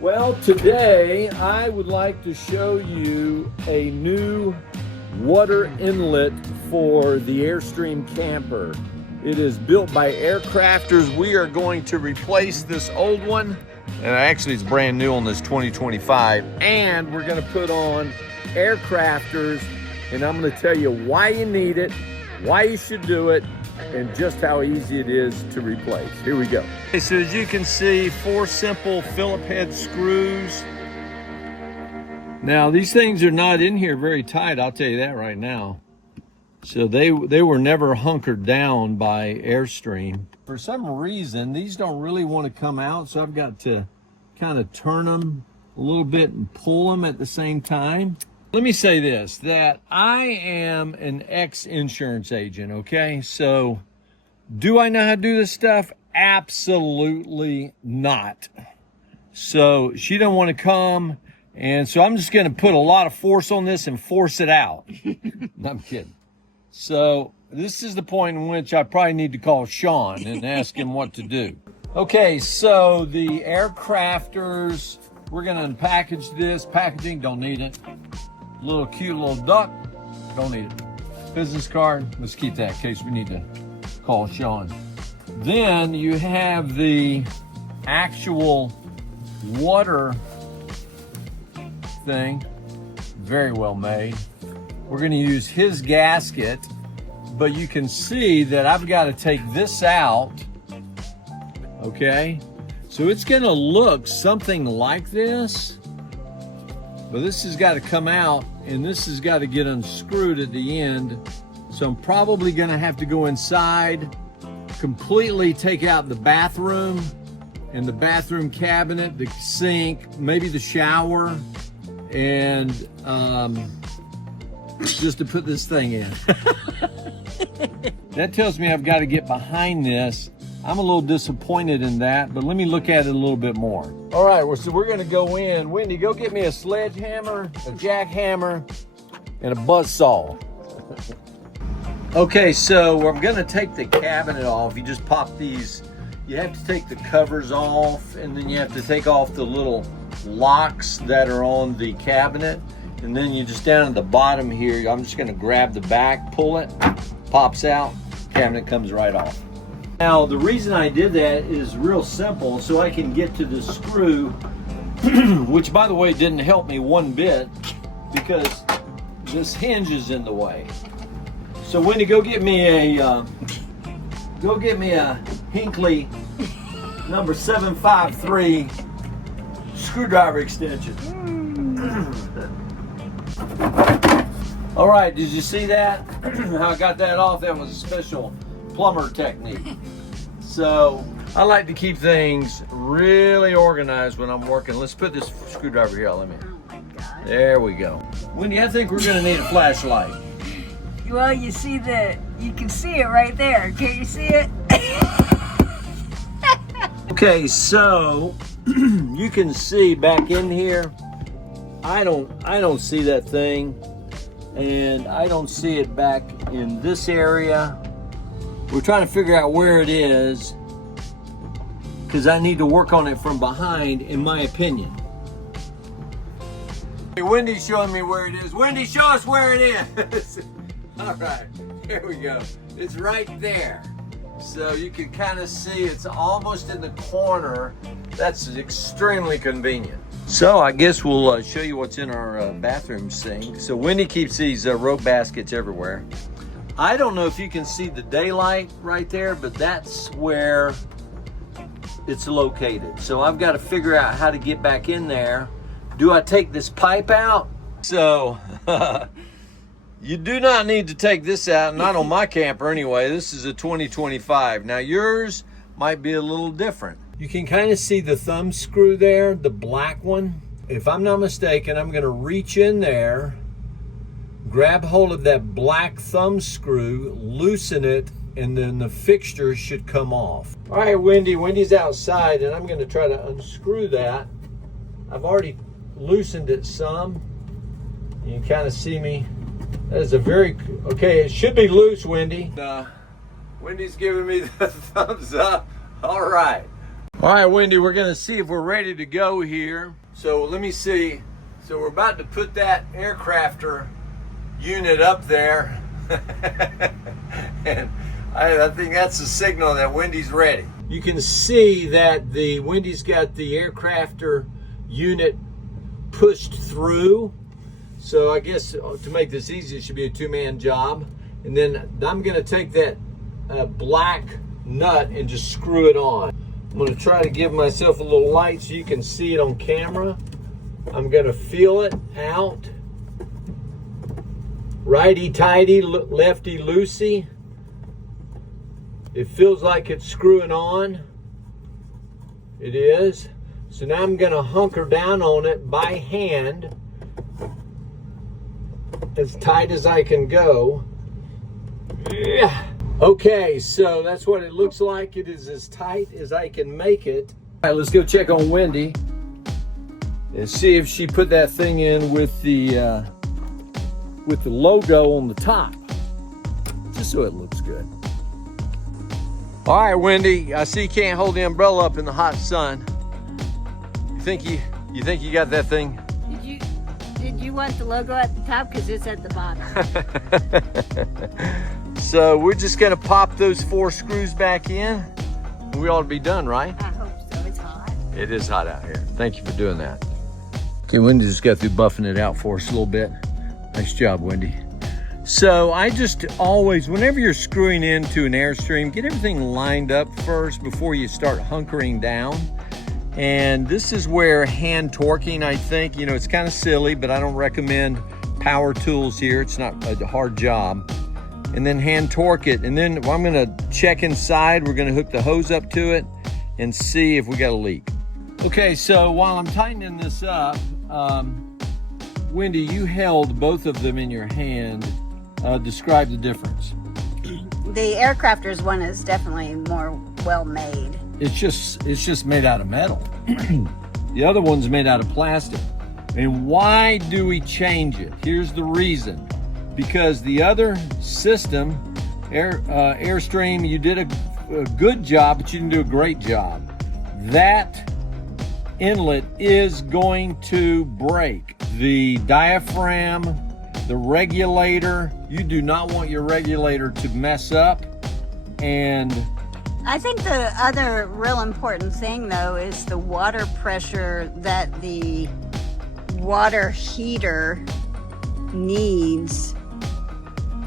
Well, today I would like to show you a new water inlet for the Airstream camper. It is built by AirKrafters. We are going to replace this old one, and actually it's brand new on this 2025, and we're going to put on AirKrafters, and I'm going to tell you why you need it, why you should do it, and just how easy it is to replace. Here we go. Okay, so as you can see, 4 simple Phillip head screws. Now these things are not in here very tight, I'll tell you that right now. So they were never hunkered down by Airstream. For some reason, these don't really want to come out, so I've got to kind of turn them a little bit and pull them at the same time. Let me say this, that I am an ex-insurance agent, okay? So, do I know how to do this stuff? Absolutely not. So, she don't want to come, and so I'm just going to put a lot of force on this and force it out. No, I'm kidding. So, this is the point in which I probably need to call Sean and ask him what to do. Okay, so the AirKrafters, we're going to unpackage this. Packaging, don't need it. Little cute little duck, don't need it. Business card, let's keep that in case we need to call Sean. Then you have the actual water thing, very well made. We're going to use his gasket, but you can see that I've got to take this out, okay? So it's going to look something like this. But this has got to come out, and this has got to get unscrewed at the end. So I'm probably going to have to go inside, completely take out the bathroom and the bathroom cabinet, the sink, maybe the shower, and just to put this thing in. That tells me I've got to get behind this. I'm a little disappointed in that, but let me look at it a little bit more. All right, so we're gonna go in. Wendy, go get me a sledgehammer, a jackhammer, and a buzzsaw. Okay, so I'm gonna take the cabinet off. You just pop these, you have to take the covers off, and then you have to take off the little locks that are on the cabinet. And then you just down at the bottom here, I'm just gonna grab the back, pull it, pops out, cabinet comes right off. Now, the reason I did that is real simple, so I can get to the screw, which, by the way, didn't help me one bit because this hinge is in the way. So, Wendy, go get me a Hinckley number 753 screwdriver extension. All right, did you see that? How I got that off? That was a special plumber technique. So I like to keep things really organized when I'm working. Let's put this screwdriver here. Let me. Oh my God. There we go. Wendy, I think we're gonna need a flashlight. Well, you can see it right there. Can you see it? Okay, so you can see back in here. I don't see that thing, and I don't see it back in this area. We're trying to figure out where it is because I need to work on it from behind, in my opinion. Hey, Wendy's showing me where it is. Wendy, show us where it is. All right, here we go. It's right there. So you can kind of see it's almost in the corner. That's extremely convenient. So I guess we'll show you what's in our bathroom sink. So Wendy keeps these rope baskets everywhere. I don't know if you can see the daylight right there, but that's where it's located. So I've got to figure out how to get back in there. Do I take this pipe out? So you do not need to take this out, not on my camper anyway. This is a 2025. Now yours might be a little different. You can kind of see the thumb screw there, the black one. If I'm not mistaken, I'm going to reach in there, grab hold of that black thumb screw, loosen it, and then the fixture should come off. All right, Wendy's outside, and I'm going to try to unscrew that. I've already loosened it some. You can kind of see me. That is a very, okay, it should be loose, Wendy. Wendy's giving me the thumbs up. All right. All right, Wendy, we're gonna see if we're ready to go here. So let me see. So we're about to put that AirKrafter unit up there. And I think that's a signal that Wendy's ready. You can see that Wendy's got the AirKrafter unit pushed through. So I guess to make this easy, it should be a two-man job. And then I'm gonna take that black nut and just screw it on. I'm gonna try to give myself a little light so you can see it on camera. I'm gonna feel it out. Righty-tighty, lefty-loosey. It feels like it's screwing on. It is. So now I'm gonna hunker down on it by hand, as tight as I can go. Yeah. Okay, so that's what it looks like. It is as tight as I can make it. All right, let's go check on Wendy and see if she put that thing in with the logo on the top, just so it looks good. All right, Wendy, I see you can't hold the umbrella up in the hot sun. You think you got that thing? Did you want the logo at the top? Because it's at the bottom. So we're just gonna pop those 4 screws back in. We ought to be done, right? I hope so. It's hot. It is hot out here. Thank you for doing that. Okay, Wendy just got through buffing it out for us a little bit. Nice job, Wendy. So I just always, whenever you're screwing into an Airstream, get everything lined up first before you start hunkering down. And this is where hand torquing, I think, it's kind of silly, but I don't recommend power tools here. It's not a hard job. And then hand torque it. And then I'm gonna check inside. We're gonna hook the hose up to it and see if we got a leak. Okay, so while I'm tightening this up, Wendy, you held both of them in your hand. Describe the difference. The AirKrafter's one is definitely more well made. It's just made out of metal. The other one's made out of plastic. And why do we change it? Here's the reason. Because the other system, Airstream, you did a good job, but you didn't do a great job. That inlet is going to break. The diaphragm, the regulator, you do not want your regulator to mess up. And I think the other real important thing, though, is the water pressure that the water heater needs.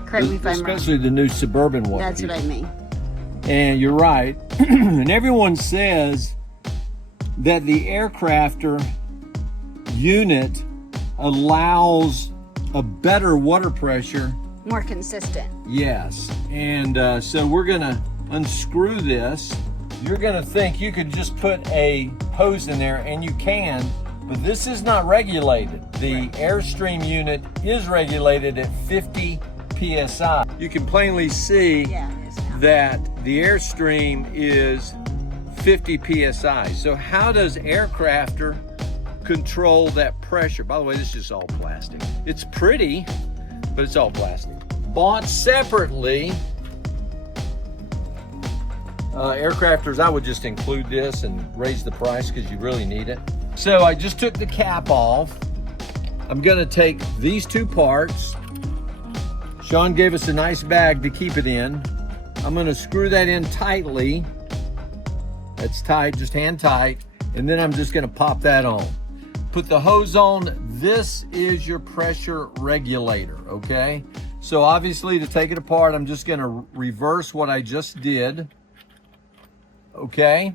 Correct me if I'm wrong. Especially the new Suburban water That's heater. what I mean. And you're right. And everyone says that the AirKrafter unit allows a better water pressure. More consistent. Yes. And so we're gonna unscrew this. You're gonna think you could just put a hose in there, and you can, but this is not regulated. The Airstream unit is regulated at 50 PSI. You can plainly see that the Airstream is 50 PSI. So how does AirKrafter control that pressure? By the way, this is just all plastic. It's pretty, but it's all plastic. Bought separately, AirKrafters, I would just include this and raise the price because you really need it. So I just took the cap off. I'm gonna take these 2 parts. Sean gave us a nice bag to keep it in. I'm gonna screw that in tightly. That's tight, just hand tight. And then I'm just gonna pop that on. Put the hose on. This is your pressure regulator, okay? So obviously to take it apart, I'm just gonna reverse what I just did, okay?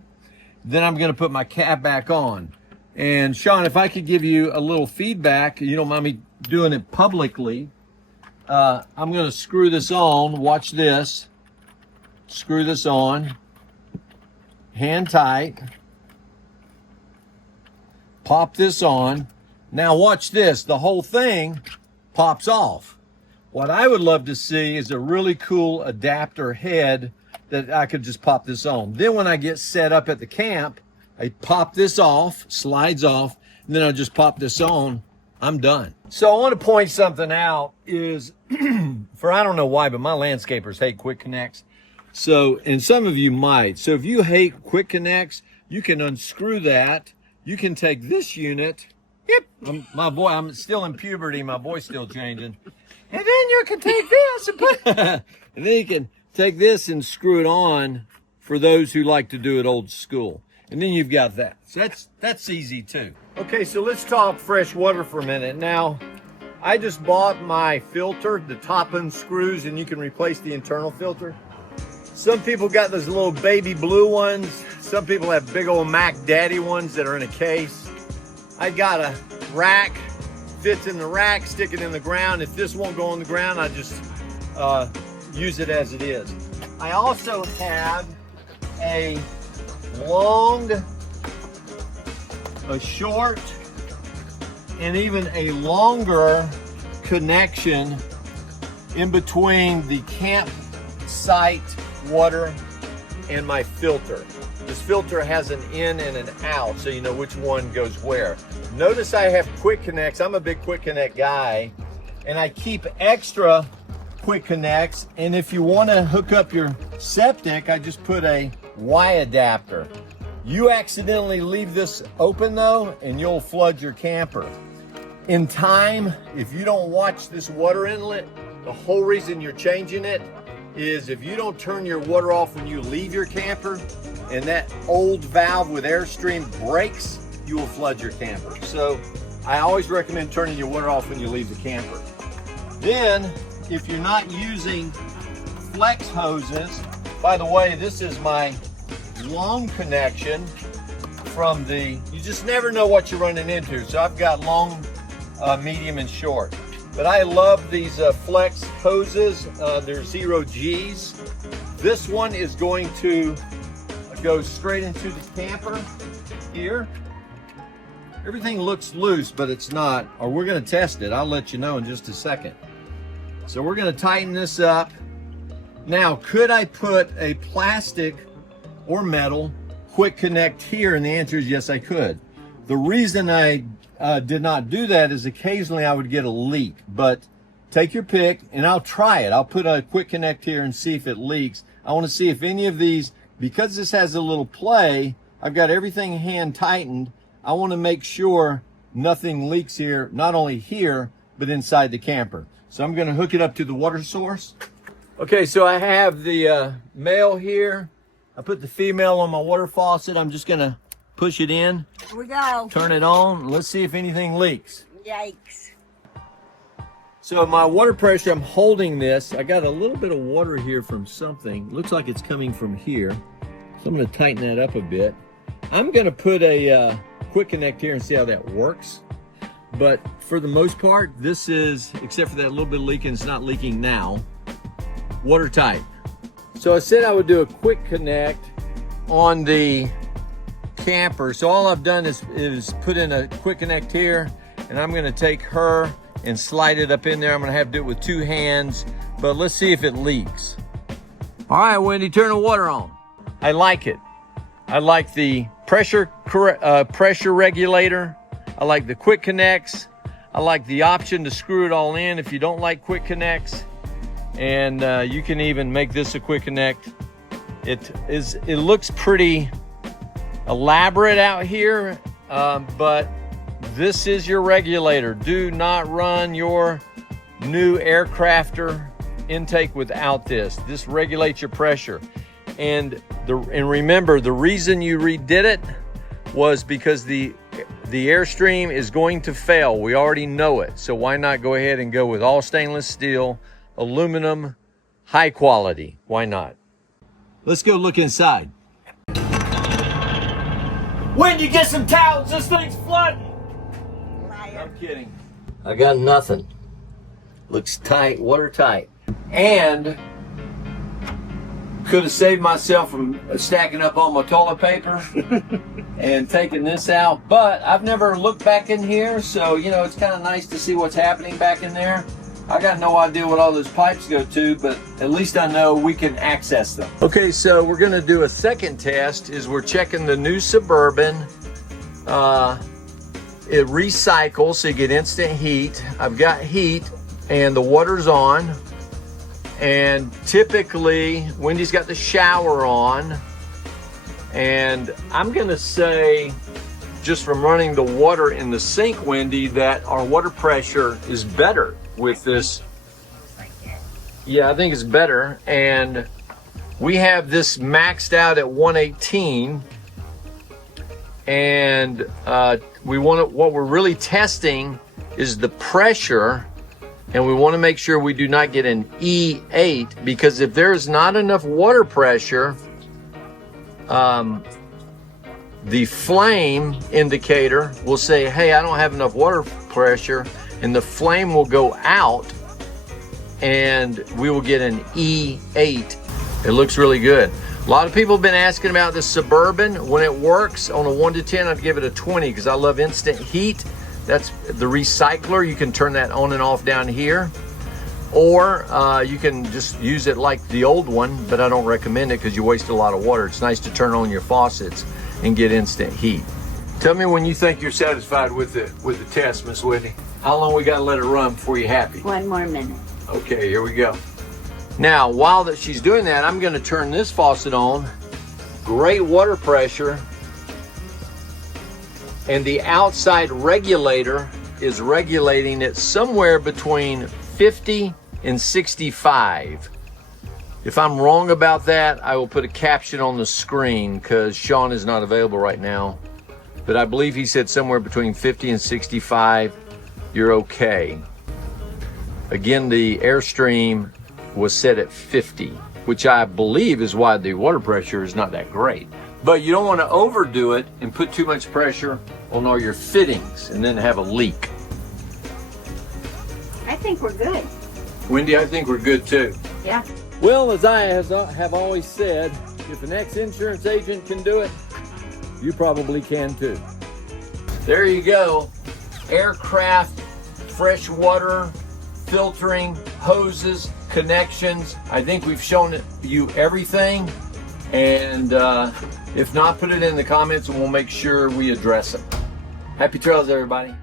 Then I'm gonna put my cap back on. And Sean, if I could give you a little feedback, you don't mind me doing it publicly, I'm gonna screw this on, watch this. Screw this on, hand tight. Pop this on. Now watch this, the whole thing pops off. What I would love to see is a really cool adapter head that I could just pop this on. Then when I get set up at the camp, I pop this off, slides off, and then I just pop this on, I'm done. So I want to point something out is, for I don't know why, but my landscapers hate quick connects. So, and some of you might. So if you hate quick connects, you can unscrew that. You can take this unit. Yep. I'm still in puberty. My voice still changing. And then you can take this and put, and then you can take this and screw it on for those who like to do it old school. And then you've got that. So that's easy too. Okay, so let's talk fresh water for a minute. Now, I just bought my filter. The top unscrews and you can replace the internal filter. Some people got those little baby blue ones. Some people have big old Mac Daddy ones that are in a case. I got a rack, fits in the rack, stick it in the ground. If this won't go on the ground, I just use it as it is. I also have a long, a short, and even a longer connection in between the campsite water and my filter. This filter has an in and an out, so you know which one goes where. Notice I have quick connects. I'm a big quick connect guy, and I keep extra quick connects. And if you want to hook up your septic, I just put a Y adapter. You accidentally leave this open though, and you'll flood your camper. In time, if you don't watch this water inlet, the whole reason you're changing it is if you don't turn your water off when you leave your camper, and that old valve with Airstream breaks, you will flood your camper. So I always recommend turning your water off when you leave the camper. Then, if you're not using flex hoses, by the way, this is my long connection from the, you just never know what you're running into. So I've got long, medium, and short. But I love these flex hoses. They're 0 Gs. This one is going to go straight into the camper here. Everything looks loose, but it's not, or we're gonna test it. I'll let you know in just a second. So we're gonna tighten this up. Now, could I put a plastic or metal quick connect here? And the answer is yes, I could. The reason I did not do that is occasionally I would get a leak, but take your pick and I'll try it. I'll put a quick connect here and see if it leaks. I wanna see if any of these, because this has a little play, I've got everything hand tightened. I want to make sure nothing leaks here, not only here, but inside the camper. So I'm going to hook it up to the water source. Okay, so I have the male here. I put the female on my water faucet. I'm just going to push it in. Here we go. Turn it on. Let's see if anything leaks. Yikes. So my water pressure, I'm holding this. I got a little bit of water here from something. Looks like it's coming from here. So I'm going to tighten that up a bit. I'm going to put a quick connect here and see how that works. But for the most part, this is, except for that little bit of leaking, it's not leaking now, watertight. So I said I would do a quick connect on the camper. So all I've done is put in a quick connect here, and I'm going to take her and slide it up in there. I'm going to have to do it with 2 hands, but let's see if it leaks. All right, Wendy, turn the water on. I like it. I like the pressure regulator. I like the quick connects. I like the option to screw it all in if you don't like quick connects. And you can even make this a quick connect. It looks pretty elaborate out here, but this is your regulator. Do not run your new AirKrafter intake without this. This regulates your pressure. And remember, the reason you redid it was because the Airstream is going to fail. We already know it. So why not go ahead and go with all stainless steel, aluminum, high quality? Why not? Let's go look inside. When you get some towels, this thing's flooding. Liar. I'm kidding. I got nothing. Looks tight, watertight. And could have saved myself from stacking up all my toilet paper and taking this out, but I've never looked back in here, so you know, it's kind of nice to see what's happening back in there. I got no idea what all those pipes go to, but at least I know we can access them. Okay, so we're gonna do a second test, is we're checking the new Suburban. It recycles, so you get instant heat. I've got heat and the water's on. And typically, Wendy's got the shower on, And I'm gonna say, just from running the water in the sink, Wendy, that our water pressure is better with this. Yeah, I think it's better. And we have this maxed out at 118. And what we're really testing is the pressure, and we want to make sure we do not get an E8, because if there's not enough water pressure, the flame indicator will say, hey, I don't have enough water pressure, and the flame will go out and we will get an E8. It looks really good. A lot of people have been asking about the Suburban. When it works on a 1 to 10, I'd give it a 20 because I love instant heat. That's the recycler. You can turn that on and off down here. Or you can just use it like the old one, but I don't recommend it because you waste a lot of water. It's nice to turn on your faucets and get instant heat. Tell me when you think you're satisfied with the test, Miss Whitney. How long we got to let it run before you're happy? 1 more minute. Okay, here we go. Now, while she's doing that, I'm going to turn this faucet on. Great water pressure. And the outside regulator is regulating it somewhere between 50 and 65. If I'm wrong about that, I will put a caption on the screen because Sean is not available right now. But I believe he said somewhere between 50 and 65, you're okay. Again, the Airstream was set at 50, which I believe is why the water pressure is not that great. But you don't want to overdo it and put too much pressure on all your fittings and then have a leak. I think we're good. Wendy, I think we're good too. Yeah. Well, as I have always said, if an ex-insurance agent can do it, you probably can too. There you go. AirKrafter fresh water filtering, hoses, connections. I think we've shown you everything. And if not, put it in the comments and we'll make sure we address them. Happy trails, everybody.